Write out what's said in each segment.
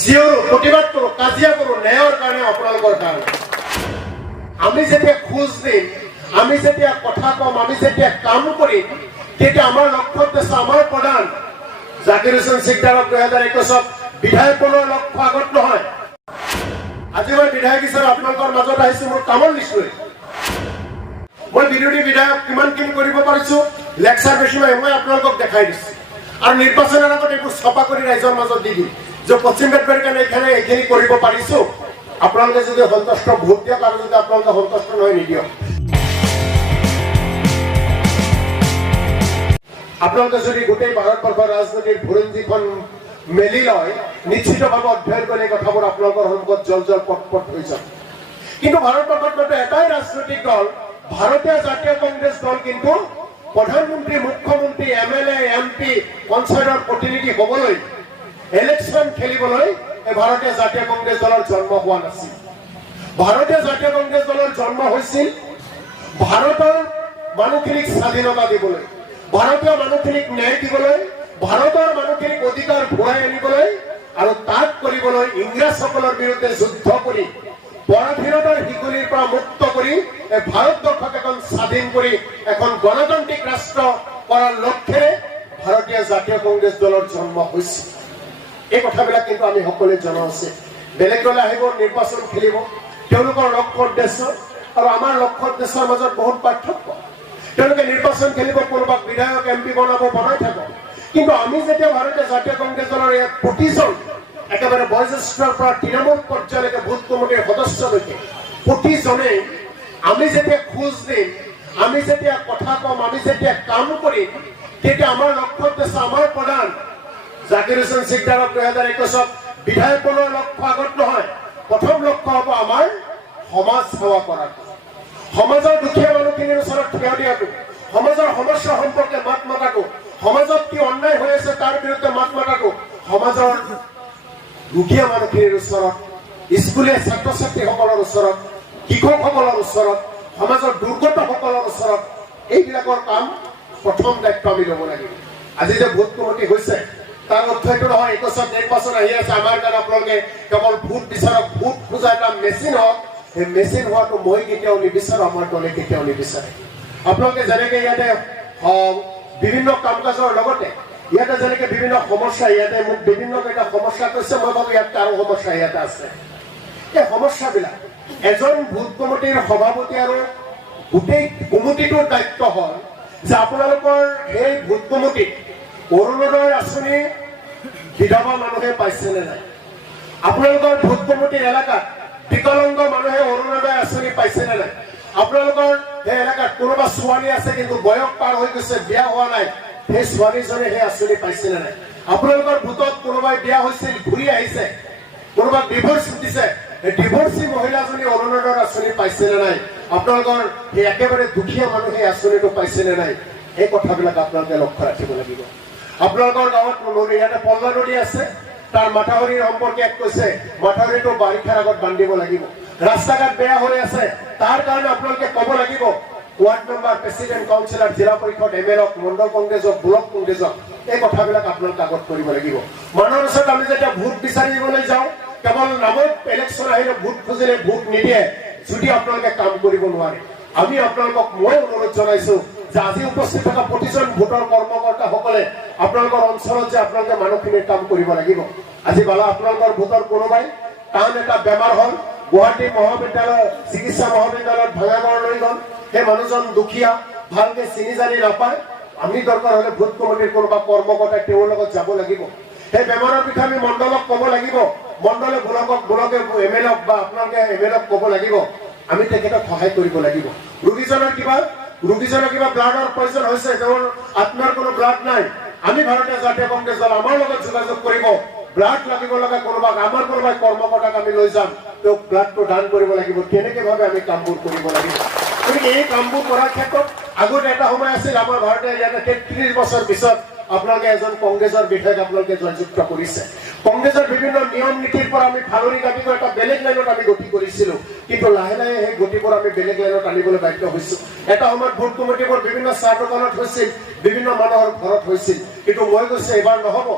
চিঞৰো প্ৰতিবাদ কৰোঁ কাজিয়া কৰোঁ ন্যায়ৰ কাৰণে আপোনালোকৰ কাৰণে আমি যেতিয়া খোজ দিম আমি যেতিয়া কথা কম আমি যেতিয়া কাম কৰিম তেতিয়া আমাৰ লক্ষ্য উদ্দেশ্য আমাৰ প্ৰধান জাকিৰ হুছেইন চিকদাৰক 2021 বিধায়কপদৰ লক্ষ্য আগত নহয় আজি মই বিধায়ক হিচাপে আপোনালোকৰ মাজত আহিছোঁ মোৰ কামৰ লিষ্ট লৈ মই বিৰোধী বিধায়ক কিমানখিনি কৰিব পাৰিছোঁ লেকচাৰ বেছি মই আপোনালোকক দেখাই দিছোঁ আৰু নিৰ্বাচনৰ আগত এইবোৰ ছপা কৰি ৰাইজৰ মাজত দি দিম যে পশ্চিম বেতবাৰীৰ কাৰণে এইখিনি কৰিব পাৰিছোঁ আপোনালোকে যদি সন্তুষ্ট ভোট দিয়ক আৰু যদি আপোনালোকে সন্তুষ্ট নহয় নিদিয়ক আপোনালোকে যদি গোটেই ভাৰতবৰ্ষৰ ৰাজনীতিৰ বুৰঞ্জীখন মেলি লয় নিশ্চিতভাৱে অধ্যয়ন কৰি কথাবোৰ আপোনালোকৰ সন্মুখত জল পট হৈ যাব কিন্তু ভাৰতবৰ্ষত মাত্ৰ এটাই ৰাজনৈতিক দল ভাৰতীয় জাতীয় কংগ্ৰেছ দল কিন্তু প্ৰধানমন্ত্ৰী মুখ্যমন্ত্ৰী MLA MP পঞ্চায়তৰ প্ৰতিনিধি হ'বলৈ ইলেকশ্যন খেলিবলৈ এই ভাৰতীয় জাতীয় কংগ্ৰেছ দলৰ জন্ম হোৱা নাছিল ভাৰতীয় জাতীয় কংগ্ৰেছ দলৰ জন্ম হৈছিল ভাৰতৰ মানুহখিনিক স্বাধীনতা দিবলৈ ভাৰতীয় মানুহখিনিক ন্যায় দিবলৈ ভাৰতৰ মানুহখিনিক অধিকাৰ ঘূৰাই আনিবলৈ আৰু তাক কৰিবলৈ ইংৰাজসকলৰ বিৰুদ্ধে যুদ্ধ কৰি পৰাধীনতাৰ শিকলিৰ পৰা মুক্ত কৰি এই ভাৰতবৰ্ষক এখন স্বাধীন কৰি এখন গণতান্ত্ৰিক ৰাষ্ট্ৰ কৰাৰ লক্ষ্যৰে ভাৰতীয় জাতীয় কংগ্ৰেছ দলৰ জন্ম হৈছিল এই কথাবিলাক কিন্তু আমি সকলোৱে জনা উচিত বেলেগ দলে আহিব নিৰ্বাচন খেলিব তেওঁলোকৰ লক্ষ্য উদ্দেশ্য আৰু আমাৰ লক্ষ্য উদ্দেশ্যৰ মাজত বহুত পাৰ্থক্য তেওঁলোকে নিৰ্বাচন খেলিব কোনোবাক বিধায়ক MP বনাব বনাই থাকক কিন্তু আমি যেতিয়া ভাৰতীয় জাতীয় কংগ্ৰেছ দলৰ ইয়াত প্ৰতিজন একেবাৰে বয়োজ্যেষ্ঠৰ পৰা তৃণমূল পৰ্যায়লৈকে বুথ কমিটিৰ সদস্যলৈকে প্ৰতিজনে আমি যেতিয়া খোজ দিম আমি যেতিয়া কথা কম আমি যেতিয়া কাম কৰিম তেতিয়া আমাৰ লক্ষ্য উদ্দেশ্য আমাৰ প্ৰধান জাকিৰ হুছেইন চিকদাৰক 2021 বিধায়কপদৰ লক্ষ্য আগত নহয় প্ৰথম লক্ষ্য হ'ব আমাৰ সমাজ সেৱা কৰাটো সমাজৰ দুখীয়া মানুহখিনিৰ ওচৰত থিয় দিয়াটো সমাজৰ সমস্যা সম্পৰ্কে মাত মাতাটো সমাজত কি অন্যায় হৈ আছে তাৰ বিৰুদ্ধে মাত মাতাটো সমাজৰ দুখীয়া মানুহখিনিৰ ওচৰত স্কুলীয়া ছাত্ৰ ছাত্ৰীসকলৰ ওচৰত কৃষকসকলৰ ওচৰত সমাজৰ দুৰ্গতসকলৰ ওচৰত এইবিলাকৰ কাম প্ৰথম দায়িত্ব আমি ল'ব লাগিব আজি যে ভোট কমিটি হৈছে তাৰ অৰ্থটো নহয় 21 নিৰ্বাচন আহি আছে আমাৰ কাৰণে আপোনালোকে কেৱল ভোট বিচাৰক ভোট খোজা এটা মেচিন হওক এই মেচিন হোৱাটো মই কেতিয়াও নিবিচাৰোঁ আমাৰ দলে কেতিয়াও নিবিচাৰে আপোনালোকে যেনেকৈ ইয়াতে বিভিন্ন কাম কাজৰ লগতে ইয়াতে যেনেকৈ বিভিন্ন সমস্যা ইয়াতে মোক বিভিন্ন কেইটা সমস্যা কৈছে মই ভাবোঁ ইয়াত আৰু সমস্যা ইয়াতে আছে এই সমস্যাবিলাক এজন ভোট কমিটিৰ সভাপতি আৰু গোটেই কমিটিটোৰ দায়িত্ব হ'ল যে আপোনালোকৰ সেই ভোট কমিটিত অৰুণোদয় আঁচনি বিধৱা মানুহে পাইছেনে নাই আপোনালোকৰ ভোট কমিটিৰ এলেকাত বিকলাংগ মানুহে অৰুণোদয় আঁচনি পাইছেনে নাই আপোনালোকৰ সেই এলেকাত কোনোবা ছোৱালী আছে কিন্তু বয়স পাৰ হৈ গৈছে বিয়া হোৱা নাই সেই ছোৱালীজনে সেই আঁচনি পাইছেনে নাই আপোনালোকৰ ভোটত কোনোবাই বিয়া হৈছিল ঘূৰি আহিছে কোনোবা ডিভোৰ্চ দিছে এই ডিভোৰ্চী মহিলাজনী অৰুণোদয় আঁচনি পাইছেনে নাই আপোনালোকৰ সেই একেবাৰে দুখীয়া মানুহে আঁচনিটো পাইছেনে নাই এই কথাবিলাক আপোনালোকে লক্ষ্য ৰাখিব লাগিব আপোনালোকৰ গাঁৱত নদী ইয়াতে পল্লা নদী আছে তাৰ মাথাউৰিৰ সম্পৰ্কে কৈছে মাথাউৰিটো বাৰিষাৰ আগত বান্ধিব লাগিব ৰাস্তা ঘাট বেয়া হৈ আছে তাৰ কাৰণে আপোনালোকে ক'ব লাগিব ৱাৰ্ড মেম্বাৰ প্ৰেচিডেণ্ট কাউন্সিলৰ জিলা পৰিষদ MLA মণ্ডল কংগ্ৰেছক ব্লক কংগ্ৰেছক এই কথাবিলাক আপোনালোকে আগত কৰিব লাগিব মানুহৰ ওচৰত আমি যেতিয়া ভোট বিচাৰিবলৈ যাওঁ কেৱল নামত ইলেকশ্যন আহিলে ভোট খুজিলে ভোট নিদিয়ে যদি আপোনালোকে কাম কৰিব নোৱাৰে আমি আপোনালোকক মই অনুৰোধ জনাইছোঁ যে আজি উপস্থিত থকা প্ৰতিজন ভোটৰ কৰ্মকৰ্তাসকলে আপোনালোকৰ অঞ্চলত যে আপোনালোকে মানুহখিনিৰ কাম কৰিব লাগিব আজি বালা আপোনালোকৰ ভোটৰ কোনোবাই টান এটা বেমাৰ হ'ল গুৱাহাটী মহাবিদ্যালয় চিকিৎসা মহাবিদ্যালয়ত ভাঙাগড় লৈ গ'ল সেই মানুহজন দুখীয়া ভালকে চিনি জানি নাপায় আমি দৰকাৰ হ'লে ভোট কমিটিৰ কোনোবা কৰ্মকৰ্তাই তেওঁৰ লগত যাব লাগিব সেই বেমাৰৰ বিষয়ে আমি মণ্ডলক ক'ব লাগিব মণ্ডলে ব্লকে MLA বা আপোনালোকে MLA ক'ব লাগিব আমি তেখেতক সহায় কৰিব লাগিব ৰোগীজনৰ কিবা ব্লাডৰ প্ৰয়োজন হৈছে তেওঁৰ আত্মাৰ কোনো ব্লাড নাই আমি ভাৰতীয় জাতীয় কংগ্ৰেছ দল আমাৰ লগত যোগাযোগ কৰিব ব্লাড লাগিব লগা কোনোবাক আমাৰ কোনোবাই কৰ্মকৰ্তাক আমি লৈ যাম তেওঁক ব্লাডটো দান কৰিব লাগিব কেনেকৈ ভাৱে আমি কামবোৰ কৰিব লাগিব গতিকে এই কামবোৰ কৰাৰ ক্ষেত্ৰত আগতে এটা সময় আছিল আমাৰ ভাৰতীয় ইয়াতে 33 বছৰ পিছত আপোনালোকে এজন কংগ্ৰেছৰ বিধায়ক আপোনালোকে জয়যুক্ত কৰিছে কংগ্ৰেছৰ বিভিন্ন নিয়ম নীতিৰ পৰা আমি ফালৰি কাটি এটা বেলেগ লাইনত আমি গতি কৰিছিলোঁ কিন্তু লাহে লাহে সেই গতিবোৰ আমি বেলেগ লাইনত আনিবলৈ বাধ্য হৈছোঁ এটা সময়ত ভোট কমিটিবোৰ বিভিন্ন চাহ দোকানত হৈছিল বিভিন্ন মানুহৰ ঘৰত হৈছিল কিন্তু মই কৈছোঁ এইবাৰ নহ'ব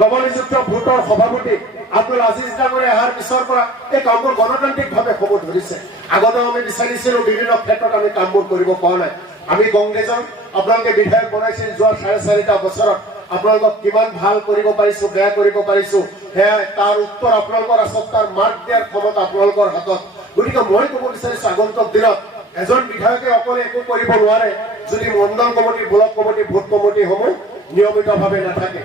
নৱনিযুক্ত ভোটৰ সভাপতি আব্দুল আজিজ ডাঙৰে অহাৰ পিছৰ পৰা এই কামবোৰ গণতান্ত্ৰিকভাৱে হ'ব ধৰিছে। আগতেও আমি বিচাৰিছিলোঁ বিভিন্ন ক্ষেত্ৰত আমি কামবোৰ কৰিব পৰা নাই। আমি কংগ্ৰেছৰ আপোনালোকে বিধায়ক বনাইছিল যোৱা 4.5 বছৰত আপোনালোকক কিমান ভাল কৰিব পাৰিছো, বেয়া কৰিব পাৰিছো, সেয়া তাৰ উত্তৰ আপোনালোকৰ আছে, তাৰ মাৰ্ক দিয়াৰ ক্ষমতা আপোনালোকৰ হাতত। গতিকে মই ক'ব বিচাৰিছো আগন্তুক দিনত এজন বিধায়কে অকলে একো কৰিব নোৱাৰে যদি মণ্ডল কমিটি, ব্লক কমিটি, ভোট কমিটিসমূহ নিয়মিতভাৱে নাথাকে।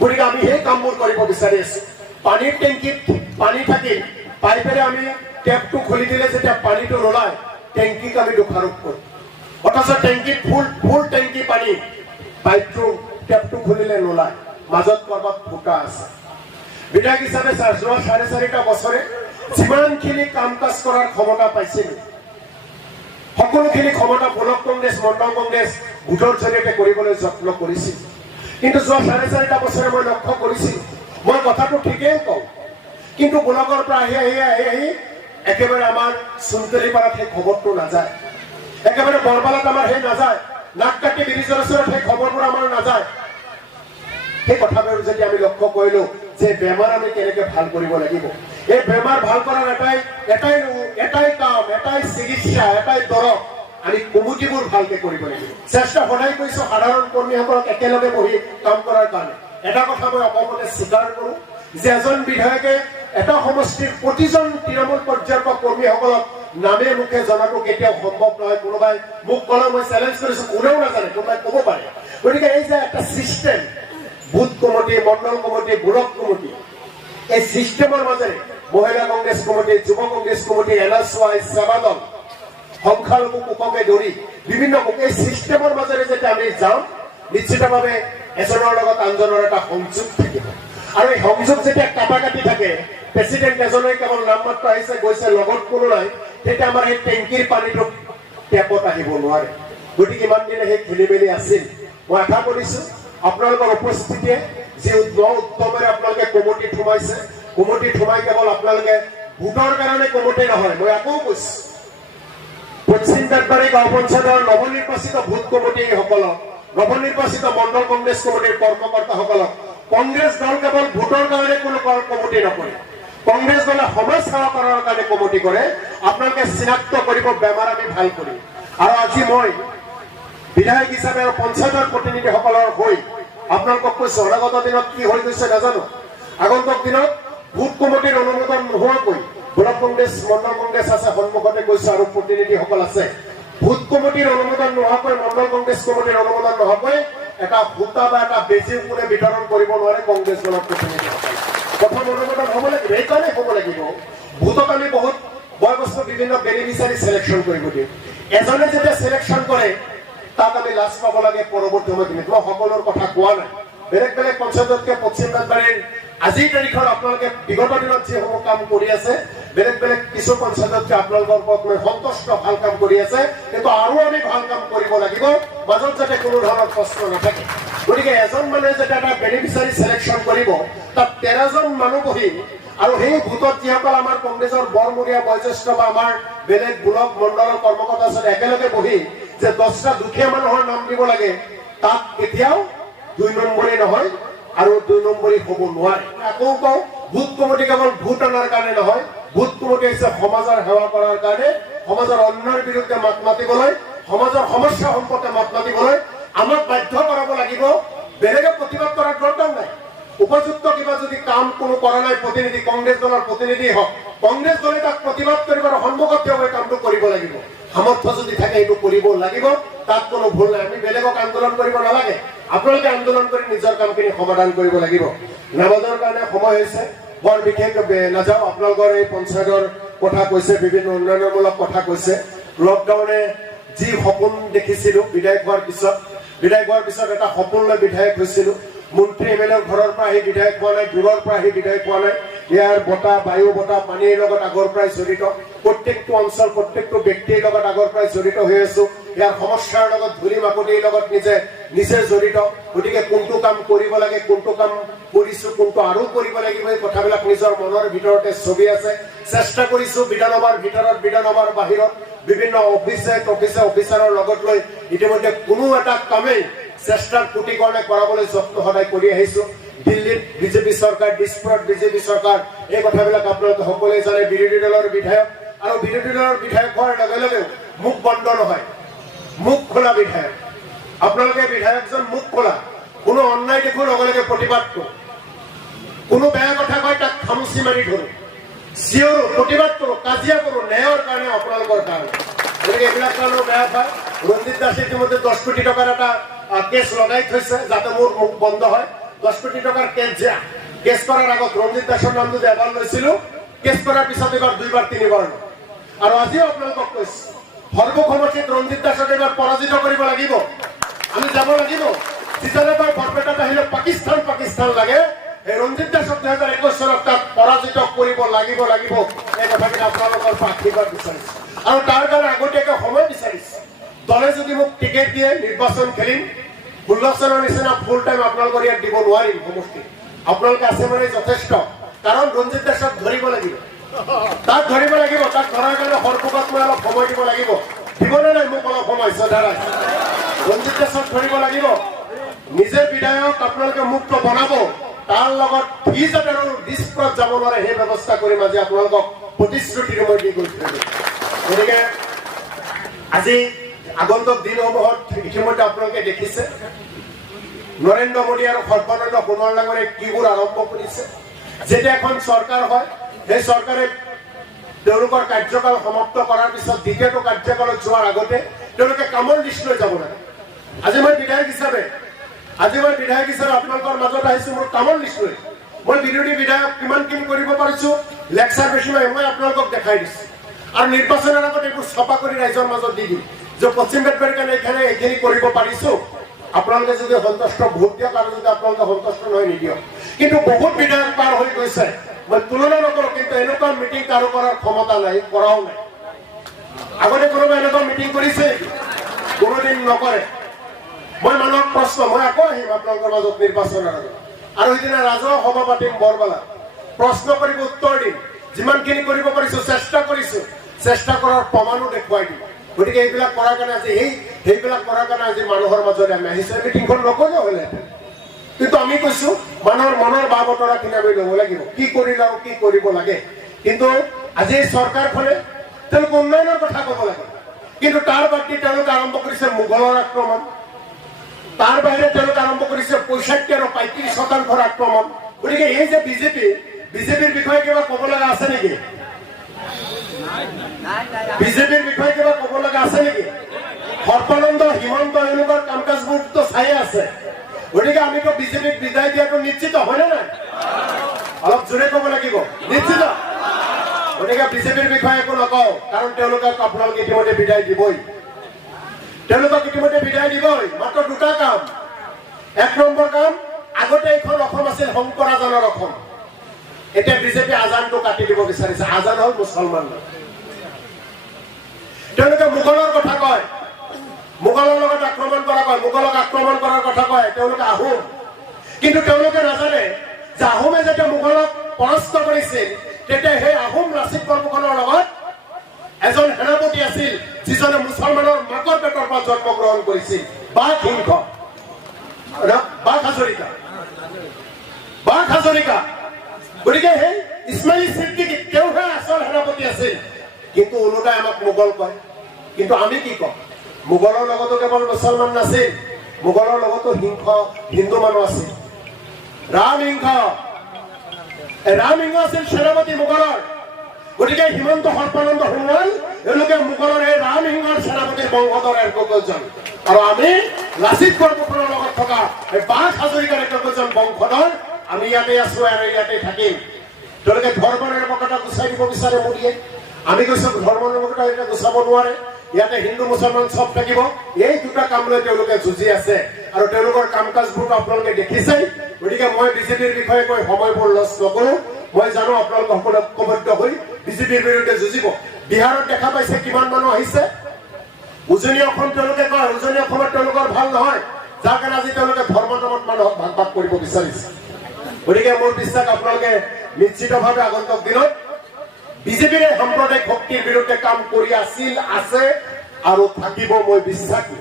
গতিকে আমি সেই কামবোৰ কৰিব বিচাৰি আছো। পানীৰ টেংকিত পানী থাকিল, পাইপেৰে আমি টেপটো খুলি দিলে যেতিয়া পানীটো নোলায় টেংকিক আমি দোষাৰোপ কৰোঁ। অথচ টেংকিত ফুল টেংকি পানী, পাইপটো টেপটো খুলিলে নোলায়, মাজত কৰবাত ফুটা আছে। বিধায়ক হিচাপে যোৱা 4.5 বছৰে যিমানখিনি কাম কাজ কৰাৰ ক্ষমতা পাইছিলোঁ সকলোখিনি ক্ষমতা ব্লক কংগ্ৰেছ, মণ্ডল কংগ্ৰেছ ভোটৰ জৰিয়তে কৰিবলৈ যত্ন কৰিছিল। কিন্তু যোৱা 4.5 বছৰে মই লক্ষ্য কৰিছিলোঁ, মই কথাটো ঠিকেই কওঁ, কিন্তু ব্লকৰ পৰা আহি একেবাৰে আমাৰ চুনতেলিপাৰাত সেই খবৰটো নাযায়, একেবাৰে বৰবালাত আমাৰ সেই নাযায়, নাককাটি ব্ৰিজৰ ওচৰত সেই খবৰবোৰ আমাৰ নাযায়। সেই কথাবোৰ যদি আমি লক্ষ্য কৰিলো যে বেমাৰ আমি কেনেকৈ ভাল কৰিব লাগিব, এই বেমাৰ ভাল কৰাৰ এটাই কাম, এটাই চিকিৎসা, এটাই দৰৱ, আমি কমিটিবোৰ ভালকে কৰিব লাগিব। চেষ্টা সদায় কৰিছো সাধাৰণ কৰ্মীসকলক একেলগে বহি কাম কৰাৰ কাৰণে। এটা কথা মই অসমতে স্বীকাৰ কৰোঁ যে এজন বিধায়কে এটা সমষ্টিৰ প্ৰতিজন তৃণমূল পৰ্যায়ৰ কৰ্মীসকলক নামে মুখে জনাটো কেতিয়াও সম্ভৱ নহয়। কোনোবাই মোক ক'লে মই চেলেঞ্জ কৰিছো, কোনেও নাজানে, কোনোবাই ক'ব পাৰে। গতিকে এই যে এটা চিষ্টেম, বুথ কমিটি, মণ্ডল কমিটি, ব্লক কমিটি, এই চিষ্টেমৰ মাজেৰে মহিলা কংগ্ৰেছ কমিটি, যুৱ কংগ্ৰেছ কমিটি, NSY, সেৱা দল, সংখ্যালঘু কোষকে ধৰি বিভিন্ন এই চিষ্টেমৰ মাজেৰে যেতিয়া আমি যাওঁ নিশ্চিতভাৱে এজনৰ লগত আনজনৰ এটা সংযোগ থাকিব। আৰু এই সংযোগ যেতিয়া কাটাকাটি থাকে, প্ৰেচিডেণ্ট এজনে কেৱল নামমাত্ৰ আহিছে গৈছে, লগত কোনো নাই, তেতিয়া আমাৰ সেই টেংকিৰ পানীটো টেপত আহিব নোৱাৰে। গতিকে ইমান দিনে সেই খেলি মেলি আছিল। মই আশা কৰিছো আপোনালোকৰ উপস্থিতিয়ে যি উদ্যমেৰে আপোনালোকে কমিটিত সোমাইছে, কমিটিত সোমাই কেৱল আপোনালোকে ভোটৰ কাৰণে কমিটি নহয়, মই আকৌ কৈছো পশ্চিম বেতবাৰী গাঁও পঞ্চায়তৰ নৱনিৰ্বাচিত ভোট কমিটিসকলক, নৱনিৰ্বাচিত মণ্ডল কংগ্ৰেছ কমিটিৰ কৰ্মকৰ্তাসকলক কংগ্ৰেছ দল কেৱল ভোটৰ কাৰণে কোনো কমিটি নকৰে, কংগ্ৰেছ দলে সমাজ সেৱা কৰাৰ কাৰণে কমিটি কৰে। আপোনালোকে চিনাক্ত কৰিব বেমাৰ আমি ভাল কৰিম। আৰু আজি মই বিধায়ক হিচাপে আৰু পঞ্চায়তৰ প্ৰতিনিধিসকলৰ হৈ আপোনালোকক কৈছো, অনাগত দিনত কি হৈ গৈছে নাজানো, আগন্তুক দিনত ভোট কমিটিৰ অনুমোদন নোহোৱাকৈ ব্লক কংগ্ৰেছ, মণ্ডল কংগ্ৰেছ আছে সন্মুখতে কৈছো আৰু প্ৰতিনিধিসকল আছে, ভোট কমিটিৰ অনুমোদন নোহোৱাকৈ, মণ্ডল কংগ্ৰেছ কমিটিৰ অনুমোদন নোহোৱাকৈ এটা সূতা বা এটা বেজী কোনে বিতৰণ কৰিব নোৱাৰে কংগ্ৰেছ দলৰ প্ৰতিনিধিসকলে। প্ৰথম অনুমোদন হ'ব লাগিব, এইকাৰণে হ'ব লাগিব ভোটত আমি বহুত বয়বস্তু বিভিন্ন বেনিফিচিয়াৰী চিলেকশ্যন কৰিব দিওঁ। এজনে যেতিয়া চিলেকশ্যন কৰে তাক আমি লাজ পাব লাগে পৰৱৰ্তী সময়ত। মই সকলোৰ কথা কোৱা নাই, বেলেগ বেলেগ পঞ্চায়ততকৈ পশ্চিম বেতবাৰীৰ আজিৰ তাৰিখত আপোনালোকে বিগত দিনত যিসমূহ কাম কৰি আছে, বেলেগ বেলেগ কিছু পঞ্চায়ততকৈ আপোনালোকৰ ওপৰত মই সন্তুষ্ট, ভাল কাম কৰি আছে, কিন্তু আৰু আমি ভাল কাম কৰিব লাগিব, মাজত যাতে কোনো ধৰণৰ প্ৰশ্ন নাথাকে। গতিকে এজন মানুহে যেতিয়া এটা বেনিফিচিয়াৰী চিলেকশ্যন কৰিব, তাত 13জন মানুহ বহি, আৰু সেই ভোটত যিসকল আমাৰ কংগ্ৰেছৰ বৰমূৰীয়া বয়োজ্যেষ্ঠ বা আমাৰ বেলেগ ব্লক মণ্ডলৰ কৰ্মকৰ্তা আছে একেলগে বহি যে 10টা দুখীয়া মানুহৰ নাম দিব লাগে, তাত কেতিয়াও 2 নম্বৰী নহয় আৰু 2 নম্বৰী হ'ব নোৱাৰে। আকৌ কওঁ, ভোট কমিটি কেৱল ভোট অনাৰ কাৰণে নহয়, ভোট কমিটি হৈছে সমাজৰ সেৱা কৰাৰ কাৰণে, সমাজৰ অন্যায়ৰ বিৰুদ্ধে মাত মাতিবলৈ, সমাজৰ সমস্যা সম্পৰ্কে মাত মাতিবলৈ আমাক বাধ্য কৰাব লাগিব। বেলেগে প্ৰতিবাদ কৰাৰ দৰকাৰ নাই। উপযুক্ত কিবা যদি কাম কোনো কৰা নাই, প্ৰতিনিধি কংগ্ৰেছ দলৰ প্ৰতিনিধি হওক, কংগ্ৰেছ দলে তাক প্ৰতিবাদ কৰিব আৰু সন্মুখত থিয় হৈ কামটো কৰিব লাগিব। সামৰ্থ্য যদি থাকে এইটো কৰিব লাগিব, তাত কোনো ভুল নাই। আমি বেলেগক আন্দোলন কৰিব নালাগে, আপোনালোকে আন্দোলন কৰি নিজৰ কামখিনি সমাধান কৰিব লাগিব। নামাজৰ কাৰণে সময় হৈছে, বৰ বিশেষ নাযাওঁ। আপোনালোকৰ এই পঞ্চায়তৰ কথা কৈছে, বিভিন্ন উন্নয়নমূলক কথা কৈছে। লকডাউনে যি সপোন দেখিছিলো বিধায়ক হোৱাৰ পিছত এটা সপোন লৈ বিধায়ক হৈছিলো। মন্ত্ৰী MLAৰ ঘৰৰ পৰা আহি বিধায়ক হোৱা নাই, দূৰৰ পৰা আহি বিধায়ক হোৱা নাই। ইয়াৰ বতাহ, বায়ু বতাহ, পানীৰ লগত আগৰ পৰাই জড়িত, প্ৰত্যেকটো অঞ্চল, প্ৰত্যেকটো ব্যক্তিৰ লগত আগৰ পৰাই জড়িত হৈ আছো। ইয়াৰ সমস্যাৰ লগত, ধূলি মাকতিৰ লগত নিজে জড়িত। গতিকে কোনটো কাম কৰিব লাগে, কোনটো কাম কৰিছো, কোনটো আৰু কৰিব লাগিব, এই কথাবিলাক নিজৰ মনৰ ভিতৰতে ছবি আছে। চেষ্টা কৰিছো বিধানসভাৰ ভিতৰত, বিধানসভাৰ বাহিৰত বিভিন্ন অফিচাৰৰ লগত লৈ ইতিমধ্যে কোনো এটা কামেই চেষ্টাৰ কোটিকৰণে কৰাবলৈ যত্ন সদায় কৰি আহিছো। দিল্লীত বিজেপি চৰকাৰ, দিছপুৰত বিজেপি চৰকাৰ, এই কথাবিলাক আপোনালোকে সকলোৱে জানে। বিৰোধী দলৰ বিধায়ক আৰু বিৰোধী দলৰ বিধায়ক হোৱাৰ লগে লগে মুখ বন্ধ নহয়, মুখ খোলা বিধায়ক। আপোনালোকে বিধায়কজন মুখ খোলা, কোনো অন্যায় দেখো লগে লগে প্ৰতিবাদ কৰোঁ, কোনো বেয়া কথা কয় তাক খামুচি মাৰি ধৰোঁ, চিঞৰো, প্ৰতিবাদ কৰোঁ, কাজিয়া কৰোঁ, ন্যায়ৰ কাৰণে, আপোনালোকৰ কাৰণে। গতিকে এইবিলাক কাৰণেও বেয়া পায়। ৰঞ্জিত দাসে ইতিমধ্যে 10 কোটি টকাৰ এটা কেছ লগাই থৈছে যাতে মোৰ মুখ বন্ধ হয়। 10 কোটি টকাৰ কেছ কৰাৰ আগত ৰঞ্জিত দাসৰ নামটো এবাৰ লৈছিলো, কেছ কৰাৰ পিছত এবাৰ 2বাৰ 3বাৰ। আৰু আজিও আপোনালোকক কৈছো, সৰ্বক সমষ্টিত ৰঞ্জিত দাসক এবাৰ পৰাজিত কৰিব লাগিব। আমি যাব লাগিব। যিজনে কয় বৰপেটাত আহিলে পাকিস্তান লাগে, এই ৰঞ্জিত দাসক 2021 চনত তাত পৰাজিত কৰিব লাগিব। এই কথাখিনি আপোনালোকৰ আশীৰ্বাদ বিচাৰিছো আৰু তাৰ কাৰণে আগতীয়াকৈ সময় বিচাৰিছো। দলে যদি মোক টিকেট দিয়ে নিৰ্বাচন খেলিম। 16 চনৰ নিচিনা ফুল টাইম আপোনালোকৰ ইয়াত দিব নোৱাৰিম সমষ্টি। আপোনালোকে আছে মানে যথেষ্ট, কাৰণ ৰঞ্জিত দাসক ধৰিব লাগিব, তাক ধৰিব লাগিব। তাক ধৰাৰ কাৰণে সৰ্বগত মই অলপ সময় দিব লাগিব। দিবনে নাই মোক অলপ সময়? শ্ৰদ্ধাৰাজ ৰঞ্জিত দাসক ধৰিব লাগিব। নিজে বিধায়ক আপোনালোকে মুক্ত বনাব, তাৰ লগত সি যাতে আৰু দিছপুৰত যাব নোৱাৰে সেই ব্যৱস্থা কৰিম। আজি আপোনালোকক প্ৰতিশ্ৰুতিৰে মই দি গৈছো। গতিকে আজি আগন্তুক দিনসমূহত ইতিমধ্যে আপোনালোকে দেখিছে নৰেন্দ্ৰ মোদী আৰু সৰ্বানন্দ সোণোৱাল ডাঙৰীয়াই কিবোৰ আৰম্ভ কৰিছে। যেতিয়া এখন চৰকাৰ হয়, সেই চৰকাৰে তেওঁলোকৰ কাৰ্যকাল সমাপ্ত কৰাৰ পিছত দ্বিতীয়টো কাৰ্যকালত যোৱাৰ আগতে তেওঁলোকে কামৰ লিষ্ট লৈ যাব লাগে। আজি মই বিধায়ক হিচাপে আপোনালোকৰ মাজত আহিছো মোৰ কামৰ লিষ্ট লৈ। মই বিৰোধী বিধায়ক কিমানখিনি কৰিব পাৰিছো লেকচাৰ বেছি নহয়, মই আপোনালোকক দেখাই দিছো। আৰু নিৰ্বাচনৰ আগত এইবোৰ ছপা কৰি ৰাইজৰ মাজত দি দিম যে পশ্চিম বেটবাৰীৰ কাৰণে এইখিনি কৰিব পাৰিছো। আপোনালোকে যদি সন্তুষ্ট ভোট দিয়ক, আৰু যদি আপোনালোকে সন্তুষ্ট নহয় নিদিয়ক। কিন্তু বহুত বিধায়ক পাৰ হৈ গৈছে, মই তুলনা নকৰোঁ, কিন্তু এনেকুৱা মিটিং কাৰো কৰাৰ ক্ষমতা নাই, কৰাও নাই। আগতে কোনোবাই এনেকুৱা মিটিং কৰিছে? কোনোদিন নকৰে। মই মানুহক প্ৰশ্ন, মই আকৌ আহিম আপোনালোকৰ মাজত নিৰ্বাচনৰ আগত, আৰু সেইদিনা ৰাজহুৱা সভা পাতিম বৰবালাত, প্ৰশ্ন কৰিব, উত্তৰ দিম। যিমানখিনি কৰিব পাৰিছো চেষ্টা কৰিছো, চেষ্টা কৰাৰ প্ৰমাণো দেখুৱাই দিম। গতিকে এইবিলাক কৰাৰ কাৰণে আজি মানুহৰ মাজত আমি আহিছো। মিটিংখন নকৰিলেও হ'লেহেঁতেন, কিন্তু আমি কৈছো মানুহৰ মনৰ বা বতৰাখিনি আমি ল'ব লাগিব, কি কৰিলে আৰু কি কৰিব লাগে। কিন্তু আজি চৰকাৰখনে তেওঁলোকে উন্নয়নৰ কথা ক'ব লাগে, কিন্তু তাৰ বাদ দি তেওঁলোকে আৰম্ভ কৰিছে মোগলৰ আক্ৰমণ। তাৰ বাহিৰে তেওঁলোকে আৰম্ভ কৰিছে 65 আৰু 35% আক্ৰমণ। গতিকে এই যে বিজেপিৰ বিষয়ে কিবা ক'ব লগা আছে নেকি? বিজেপিৰ বিষয়ে কিবা ক'ব লগা আছে নেকি? সৰ্বানন্দ হিমন্ত এওঁলোকৰ কাম কাজবোৰতো চাই আছে। গতিকে আমিতো বিজেপিক বিদায় দিয়াটো নিশ্চিত, হয়নে নাই? অলপ জোৰে ক'ব লাগিব, নিশ্চিত। গতিকে বিজেপিৰ বিষয়ে একো নকওঁ, কাৰণ তেওঁলোকক আপোনালোকে ইতিমধ্যে বিদায় দিবই। মাত্ৰ দুটা কাম। 1 নম্বৰ কাম, আগতে এইখন অসম আছিল শংকৰাজানৰ অসম। এতিয়া বিজেপি আজানটো কাটি দিব বিচাৰিছে। আজান হল মুছলমান। তেওঁলোকে মোগলৰ কথা কয়, মোগলৰ লগত আক্ৰমণ কৰা কয়, মোগলক আক্ৰমণ কৰাৰ কথা কয়। তেওঁলোকে আহোম, কিন্তু তেওঁলোকে নাজানে যে আহোমে যেতিয়া মোগলক পৰাস্ত কৰিছিল, তেতিয়া সেই আহোম লাচিত বৰফুকনৰ লগত এজন সেনাপতি আছিল, যিজনে মুছলমানৰ মাকৰ পেটৰ পৰা জন্মগ্ৰহণ কৰিছিল, বাঘ হাজৰিকা। গতিকে সেই ইছমাইল ছিদ্দিকী তেওঁহে আচল সেনাপতি আছিল, কিন্তু ওলোটাই আমাক মোগল কয়। কিন্তু আমি কি কওঁ? মোগলৰ লগতো কেৱল মুছলমান নাছিল, মোগলৰ লগতো হিন্দু মানুহ আছিল। ৰামসিংহ আছিল সেনাপতি মোগলৰ। গতিকে হিমন্ত সৰ্বানন্দ সোণোৱাল এওঁলোকে মোগলৰ এই ৰামসিংহৰ সেনাপতিৰ বংশধৰ একজন, আৰু আমি লাচিত বৰফুকনৰ লগত থকা এই বাঘ হাজৰিকাৰ একজন বংশধৰ। আমি ইয়াতে আছো আৰু ইয়াতে থাকিম। তেওঁলোকে ধৰ্ম নিৰপেক্ষতা গুচাই দিব বিচাৰে মোদীয়ে। আমি কৈছো ধৰ্ম নিৰপেক্ষতা এতিয়া গুচাব নোৱাৰে। ইয়াতে হিন্দু মুছলমান চব থাকিব। এই দুটা কাম লৈ তেওঁলোকে যুঁজি আছে, আৰু তেওঁলোকৰ কাম কাজবোৰতো আপোনালোকে দেখিছে। গতিকে মই বিজেপিৰ বিষয়ে কৈ সময়বোৰ লছ নকৰো। মই জানো আপোনালোকে সকলো ঐক্যবদ্ধ হৈ বিজেপিৰ বিৰুদ্ধে যুঁজিব। বিহাৰত দেখা পাইছে কিমান মানুহ আহিছে। উজনি অসম তেওঁলোকে কয়, উজনি অসমত তেওঁলোকৰ ভাল নহয়, যাৰ কাৰণে আজি তেওঁলোকে ধৰ্মৰ নামত মানুহক ভাগ কৰিব বিচাৰিছে। গতিকে মোৰ বিশ্বাস আপোনালোকে নিশ্চিতভাৱে আগন্তুক দিনত বিজেপিৰ সাম্প্ৰদায়িক শক্তিৰ বিৰুদ্ধে কাম কৰি আছিল, আছে আৰু থাকিব, মই বিশ্বাসী।